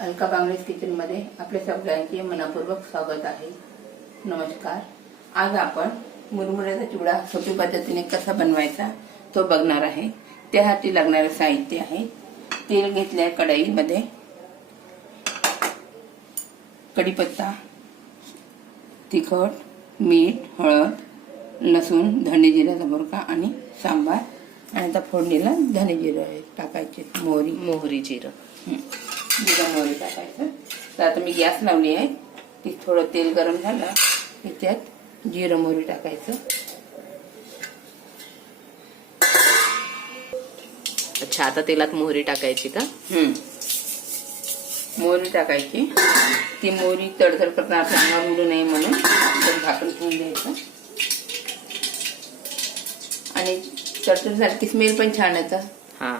अलका बांगरेज किचनमध्ये आपल्या सगळ्यांचे मनपूर्वक स्वागत आहे. नमस्कार. आज आपण मुरमुऱ्याचा चिवडा सोपी पद्धतीने कसा बनवायचा तो बघणार आहे. त्यासाठी लागणारे साहित्य आहे. तेल घेतले कढईमध्ये, कढीपत्ता, तिखट, मीठ, हळद, लसूण, धणे जिऱ्याचा बुरका आणि सांबार. आणि आता फोडणीला धणे जिरे टाकायचे, मोहरी जिरं जिरं मोहरी टाकायचं. तर आता मी गॅस लावली आहे. ती थोडं तेल गरम झालं की त्यात जिरं मोहरी टाकायचं. अच्छा, आता तेलात मोहरी टाकायची का? मोहरी टाकायची. ती मोहरी तडतड करताना आपल्या अंगावर उडू नये म्हणून झाकण ठेवून द्यायचं. आणि तडतड झाली की स्मेल पण छान येतं. हा,